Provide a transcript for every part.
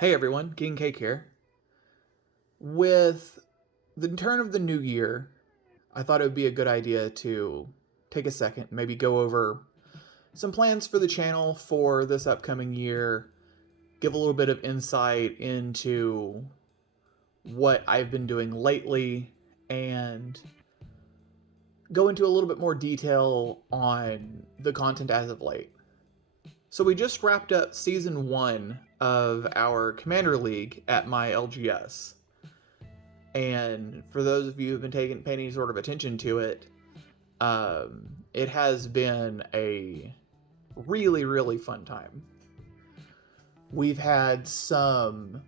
Hey everyone, King Cake here. With the turn of the new year, I thought it would be a good idea to take a second, maybe go over some plans for the channel for this upcoming year, give a little bit of insight into what I've been doing lately, and go into a little bit more detail on the content as of late. So we just wrapped up Season 1 of our Commander League at my LGS. And for those of you who've been paying any sort of attention to it, it has been a really, really fun time. We've had some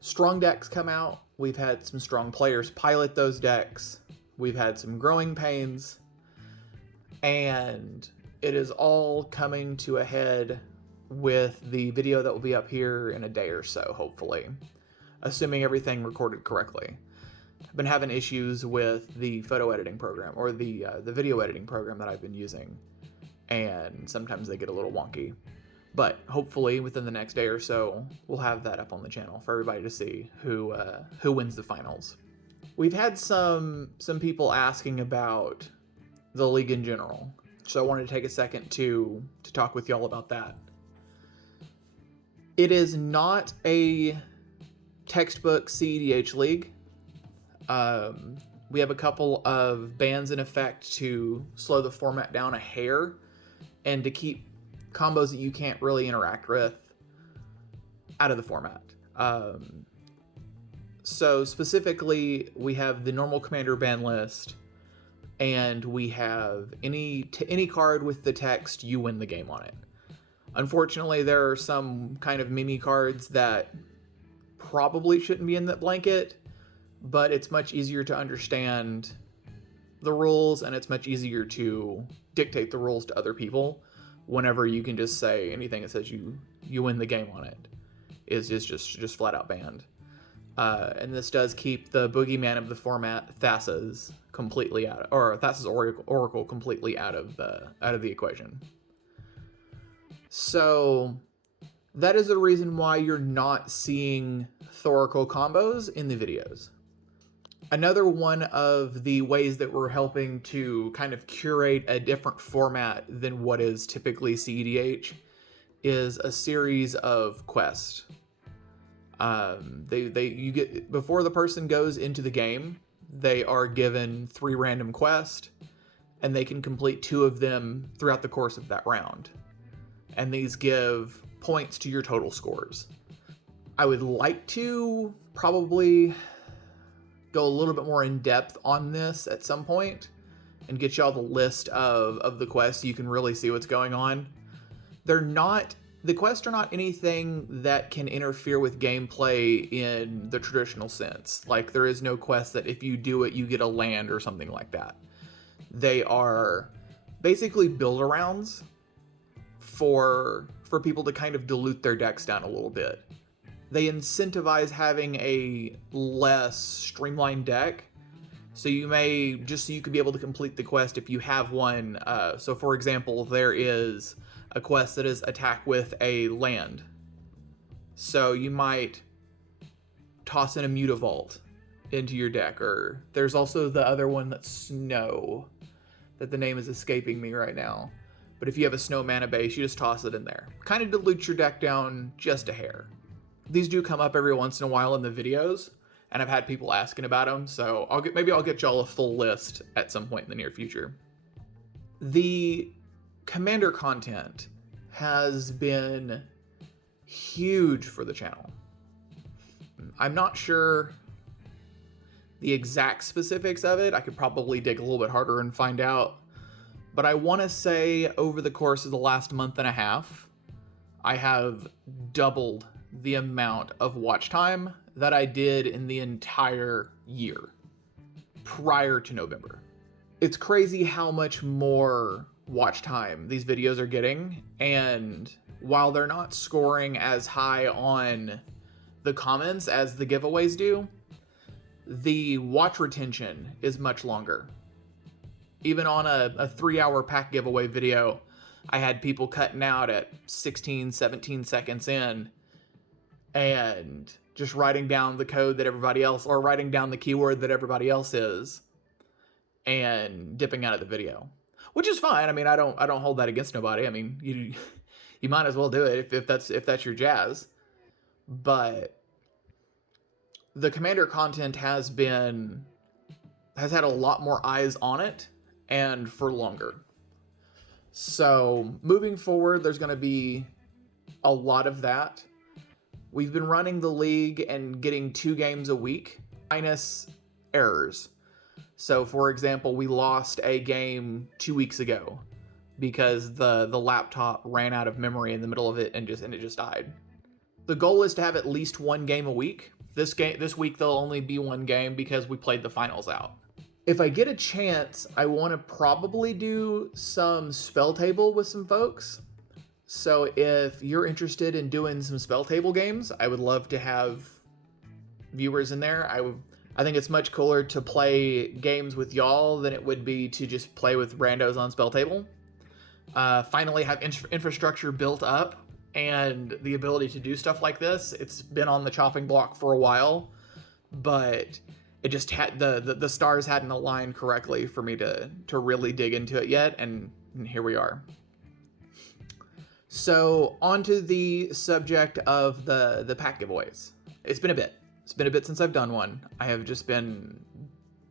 strong decks come out. We've had some strong players pilot those decks. We've had some growing pains. And it is all coming to a head with the video that will be up here in a day or so, hopefully, assuming everything recorded correctly. I've been having issues with the photo editing program, or the video editing program that I've been using, and sometimes they get a little wonky. But hopefully within the next day or so, we'll have that up on the channel for everybody to see who wins the finals. We've had some people asking about the league in general, so I wanted to take a second to talk with y'all about that. It is not a textbook CEDH league. We have a couple of bans in effect to slow the format down a hair and to keep combos that you can't really interact with out of the format. So specifically, we have the normal commander ban list, and we have any card with the text "you win the game" on it. Unfortunately, there are some kind of meme cards that probably shouldn't be in that blanket, but it's much easier to understand the rules, and it's much easier to dictate the rules to other people whenever you can just say anything that says you win the game on it is just flat out banned. And this does keep the boogeyman of the format, Thassa's, completely out, or Thassa's Oracle completely out of the equation. So that is the reason why you're not seeing Thoracle combos in the videos. Another one of the ways that we're helping to kind of curate a different format than what is typically CEDH is a series of quests. You get, before the person goes into the game, they are given 3 random quests, and they can complete 2 of them throughout the course of that round. And these give points to your total scores. I would like to probably go a little bit more in depth on this at some point and get y'all the list of the quests so you can really see what's going on. The quests are not anything that can interfere with gameplay in the traditional sense. Like, there is no quest that if you do it, you get a land or something like that. They are basically build-arounds for people to kind of dilute their decks down a little bit. They incentivize having a less streamlined deck, so you may, just so you could be able to complete the quest if you have one. So for example, there is a quest that is attack with a land. So you might toss in a Mutavault into your deck, or there's also the other one that's Snow, that the name is escaping me right now. But if you have a Snow mana base, you just toss it in there. Kind of dilutes your deck down just a hair. These do come up every once in a while in the videos, and I've had people asking about them, so maybe I'll get y'all a full list at some point in the near future. The Commander content has been huge for the channel. I'm not sure the exact specifics of it. I could probably dig a little bit harder and find out. But I want to say over the course of the last month and a half, I have doubled the amount of watch time that I did in the entire year prior to November. It's crazy how much more watch time these videos are getting, and while they're not scoring as high on the comments as the giveaways do, the watch retention is much longer. Even on a 3-hour pack giveaway video, I had people cutting out at 16, 17 seconds in, and just writing down the code that everybody else, or writing down the keyword that everybody else is, and dipping out of the video, which is fine. I mean, I don't hold that against nobody. I mean, you might as well do it if that's your jazz. But the Commander content has had a lot more eyes on it, and for longer. So moving forward, there's going to be a lot of that. We've been running the league and getting 2 games a week, minus errors. So for example, we lost a game 2 weeks ago because the laptop ran out of memory in the middle of it and it just died. The goal is to have at least 1 game a week. This week there'll only be 1 game because we played the finals out. If I get a chance, I want to probably do some spell table with some folks. So if you're interested in doing some spell table games, I would love to have viewers in there. I think it's much cooler to play games with y'all than it would be to just play with randos on spell table. Finally have infrastructure built up and the ability to do stuff like this. It's been on the chopping block for a while, but it just had the stars hadn't aligned correctly for me to really dig into it yet, and here we are. So onto the subject of the pack giveaways. It's been a bit since I've done one. I have just been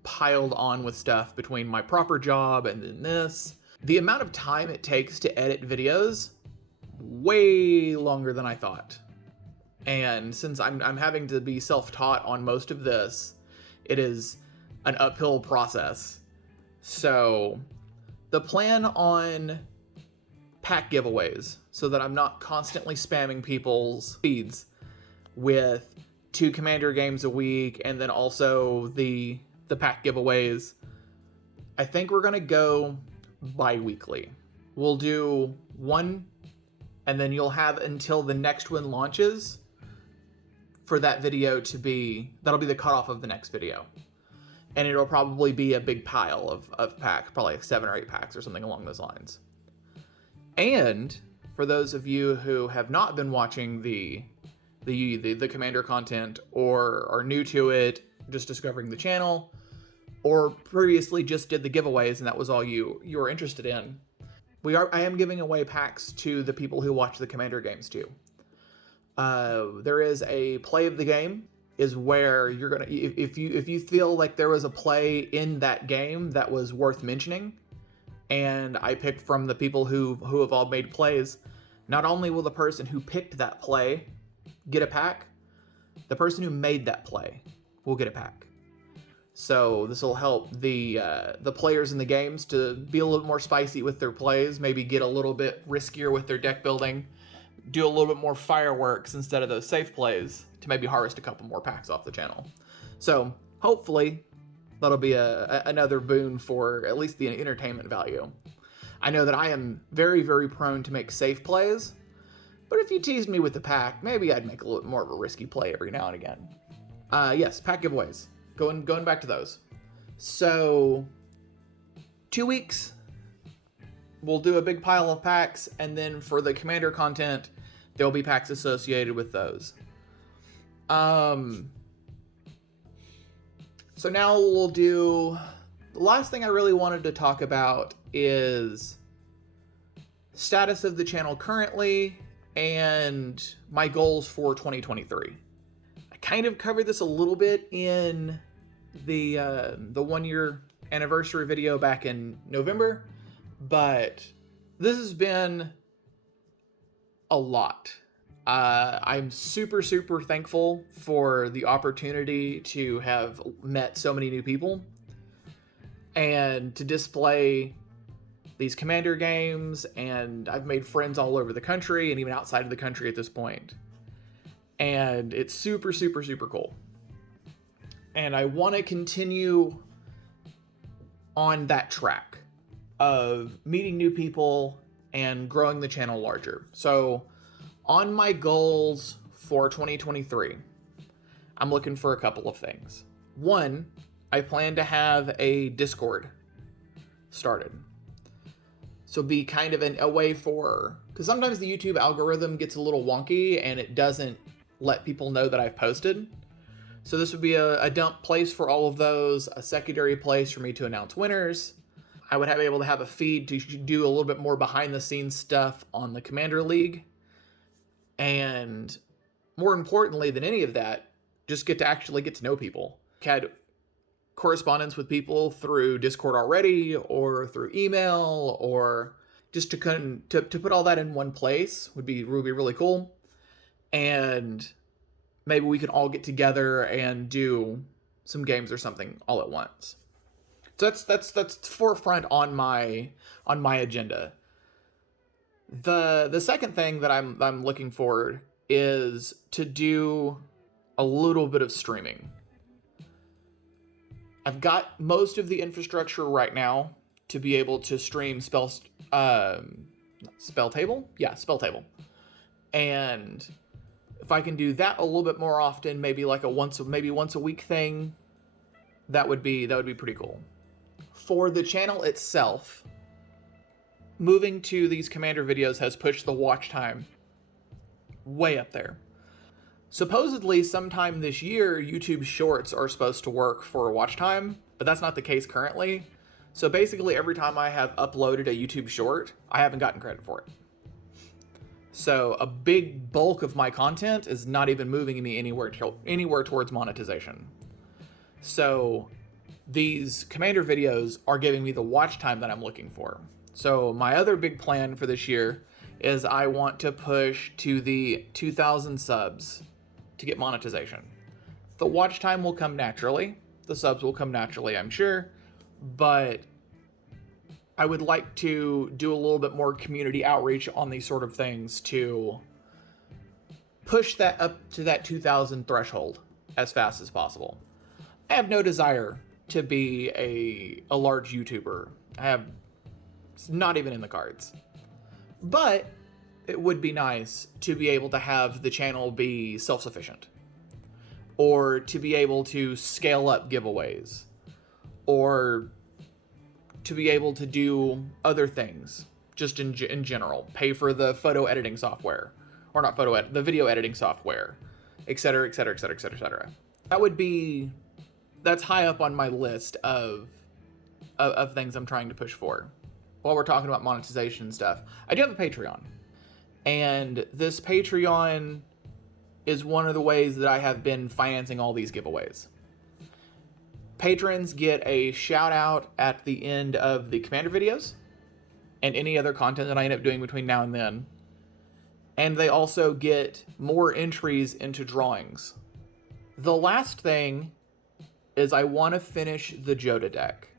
piled on with stuff between my proper job and then this. The amount of time it takes to edit videos, way longer than I thought. And since I'm having to be self-taught on most of this, it is an uphill process. So the plan on pack giveaways, so that I'm not constantly spamming people's feeds with 2 Commander games a week and then also the pack giveaways, I think we're gonna go bi-weekly. We'll do 1, and then you'll have until the next one launches for that video that'll be the cutoff of the next video. And it'll probably be a big pile of packs, probably like 7 or 8 packs or something along those lines. And for those of you who have not been watching the Commander content, or are new to it, just discovering the channel, or previously just did the giveaways and that was all you were interested in, I am giving away packs to the people who watch the Commander games too. There is a play of the game, is where you're gonna, if you feel like there was a play in that game that was worth mentioning, and I picked from the people who have all made plays, not only will the person who picked that play get a pack, the person who made that play will get a pack. So this will help the players in the games to be a little more spicy with their plays, maybe get a little bit riskier with their deck building, do a little bit more fireworks instead of those safe plays to maybe harvest a couple more packs off the channel. So hopefully that'll be another boon for at least the entertainment value. I know that I am very, very prone to make safe plays, but if you teased me with the pack, maybe I'd make a little more of a risky play every now and again. Yes, pack giveaways. Going back to those. So 2 weeks, we'll do a big pile of packs, and then for the Commander content, there'll be packs associated with those. So now we'll do, the last thing I really wanted to talk about is status of the channel currently and my goals for 2023. I kind of covered this a little bit in the 1-year anniversary video back in November, but this has been a lot. I'm super, super thankful for the opportunity to have met so many new people and to display these Commander games, and I've made friends all over the country and even outside of the country at this point. And it's super, super, super cool. And I want to continue on that track of meeting new people and growing the channel larger. So on my goals for 2023, I'm looking for a couple of things. One, I plan to have a Discord started. So be kind of a way for, because sometimes the YouTube algorithm gets a little wonky and it doesn't let people know that I've posted. So this would be a dump place for all of those, a secondary place for me to announce winners. I would be able to have a feed to do a little bit more behind the scenes stuff on the Commander League. And more importantly than any of that, just actually get to know people. Had correspondence with people through Discord already, or through email, or just to put all that in one place would be really cool. And maybe we can all get together and do some games or something all at once. So that's forefront on my agenda. The second thing that I'm looking forward is to do a little bit of streaming. I've got most of the infrastructure right now to be able to stream Spell Table? Yeah, Spell Table. And if I can do that a little bit more often, maybe like once a week thing, that would be pretty cool. For the channel itself, moving to these Commander videos has pushed the watch time way up there. Supposedly, sometime this year, YouTube Shorts are supposed to work for watch time, but that's not the case currently. So basically, every time I have uploaded a YouTube Short, I haven't gotten credit for it. So a big bulk of my content is not even moving me anywhere towards monetization. So these Commander videos are giving me the watch time that I'm looking for. So my other big plan for this year is I want to push to the 2,000 subs to get monetization. The watch time will come naturally. The subs will come naturally, I'm sure. But I would like to do a little bit more community outreach on these sort of things to push that up to that 2,000 threshold as fast as possible. I have no desire to be a large YouTuber. It's not even in the cards. But it would be nice to be able to have the channel be self-sufficient, or to be able to scale up giveaways, or to be able to do other things just in general, pay for the photo editing software, or not the video editing software, etc. That's high up on my list of things I'm trying to push for. While we're talking about monetization and stuff, I do have a Patreon. And this Patreon is one of the ways that I have been financing all these giveaways. Patrons get a shout out at the end of the Commander videos and any other content that I end up doing between now and then. And they also get more entries into drawings. The last thing is I want to finish the Joda deck.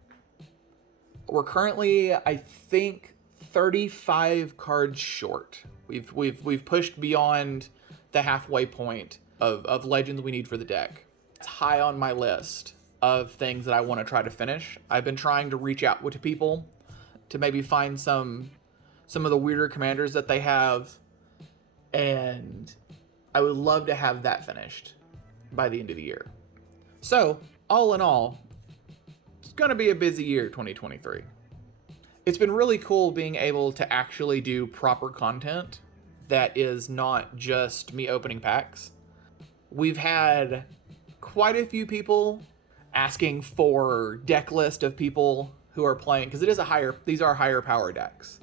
We're currently, I think, 35 cards short. We've pushed beyond the halfway point of legends we need for the deck. It's high on my list of things that I want to try to finish. I've been trying to reach out to people to maybe find some of the weirder commanders that they have, and I would love to have that finished by the end of the year. So, all in all, it's going to be a busy year, 2023. It's been really cool being able to actually do proper content that is not just me opening packs. We've had quite a few people asking for deck list of people who are playing, because these are higher power decks.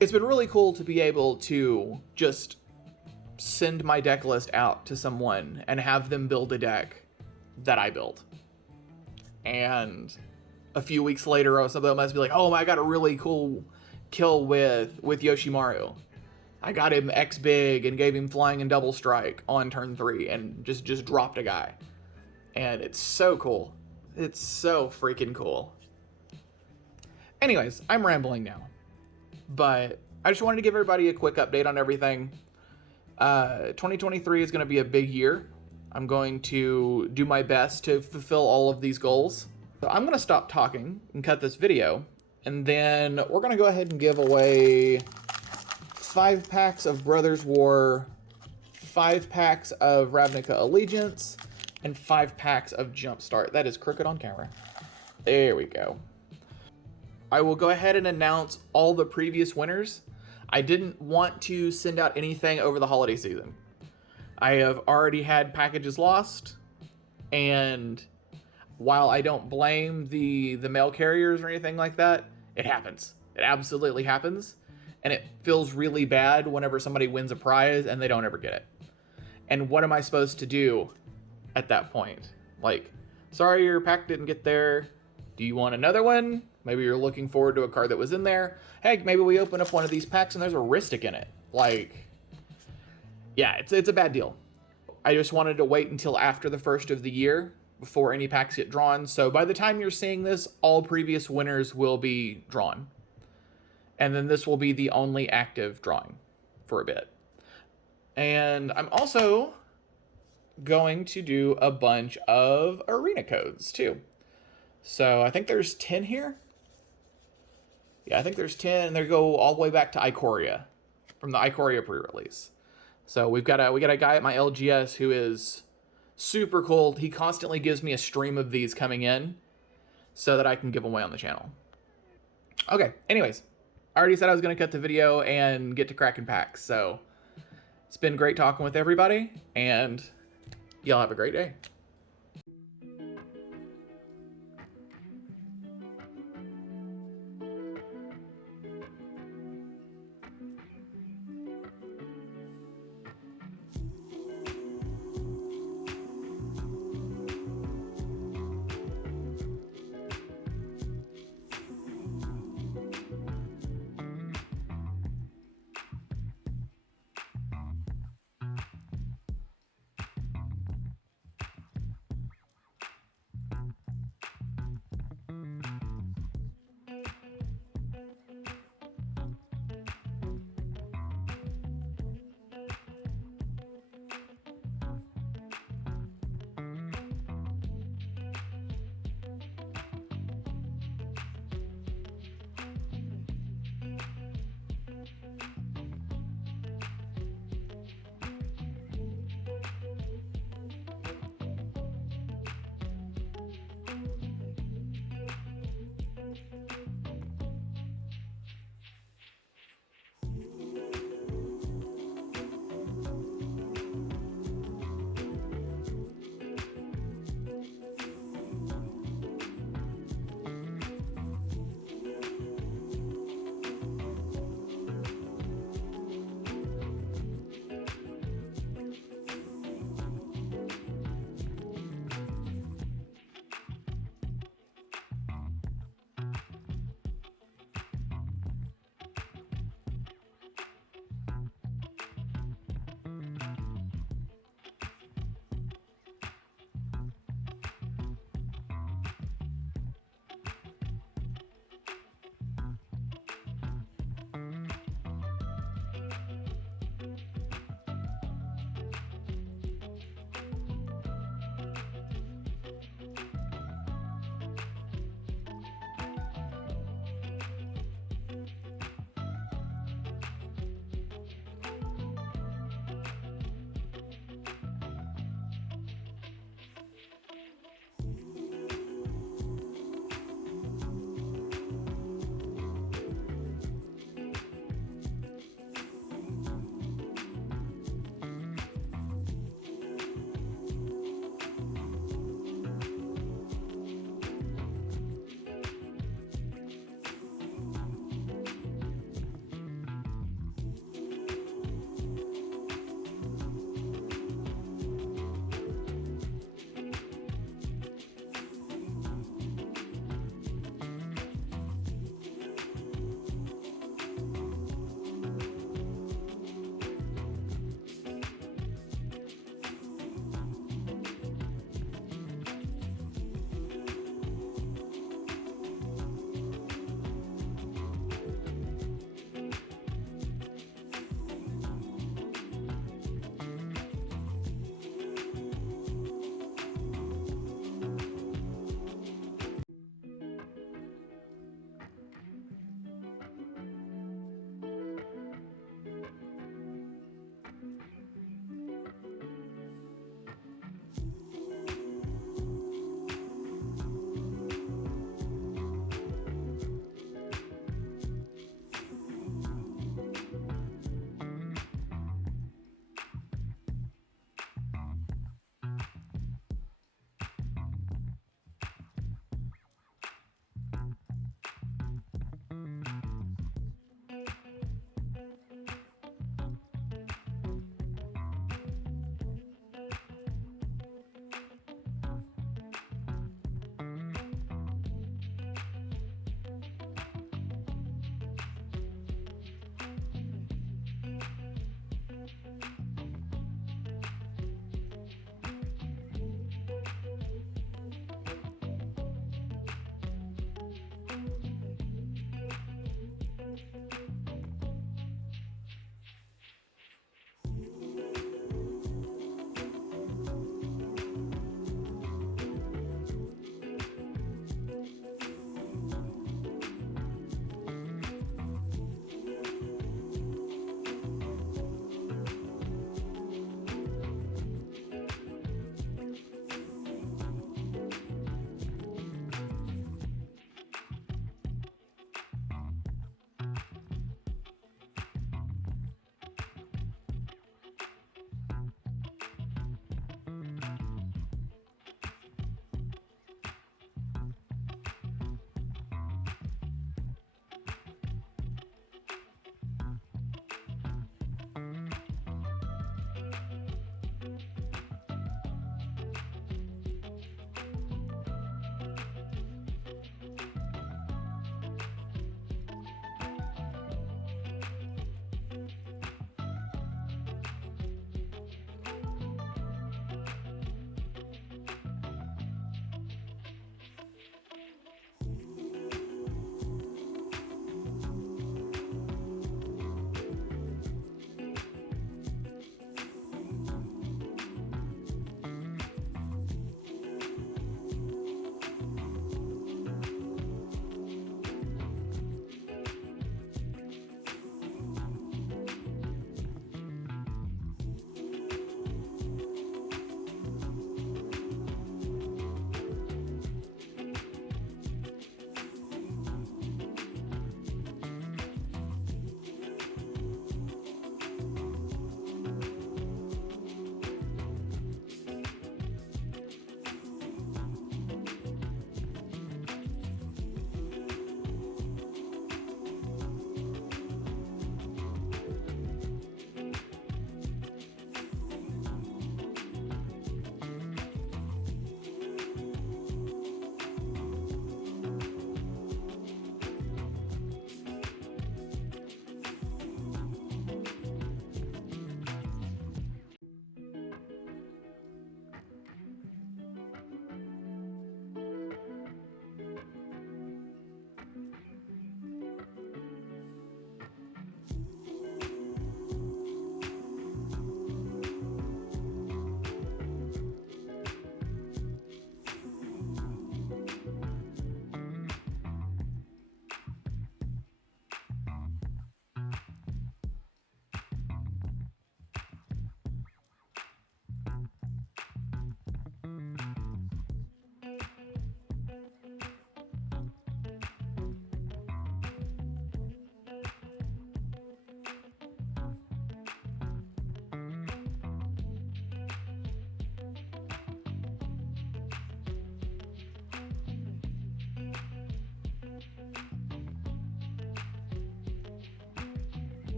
It's been really cool to be able to just send my deck list out to someone and have them build a deck that I built. And a few weeks later, somebody must be like, oh, I got a really cool kill with Yoshimaru. I got him X big and gave him flying and double strike on turn 3 and just dropped a guy. And it's so cool. It's so freaking cool. Anyways, I'm rambling now. But I just wanted to give everybody a quick update on everything. 2023 is going to be a big year. I'm going to do my best to fulfill all of these goals. So I'm going to stop talking and cut this video. And then we're going to go ahead and give away 5 packs of Brothers War, 5 packs of Ravnica Allegiance, and 5 packs of Jumpstart. That is crooked on camera. There we go. I will go ahead and announce all the previous winners. I didn't want to send out anything over the holiday season. I have already had packages lost, and while I don't blame the mail carriers or anything like that, it happens. It absolutely happens, and it feels really bad whenever somebody wins a prize and they don't ever get it. And what am I supposed to do at that point? Like, sorry, your pack didn't get there. Do you want another one? Maybe you're looking forward to a card that was in there. Hey, maybe we open up one of these packs and there's a Ristic in it. Like, yeah, it's a bad deal. I just wanted to wait until after the first of the year before any packs get drawn. So by the time you're seeing this, all previous winners will be drawn. And then this will be the only active drawing for a bit. And I'm also going to do a bunch of arena codes too. So I think there's 10 here. Yeah, I think there's 10, and they go all the way back to Ikoria, from the Ikoria pre-release. So we got a guy at my LGS who is super cool. He constantly gives me a stream of these coming in so that I can give them away on the channel. Okay, anyways, I already said I was going to cut the video and get to cracking packs. So it's been great talking with everybody, and y'all have a great day.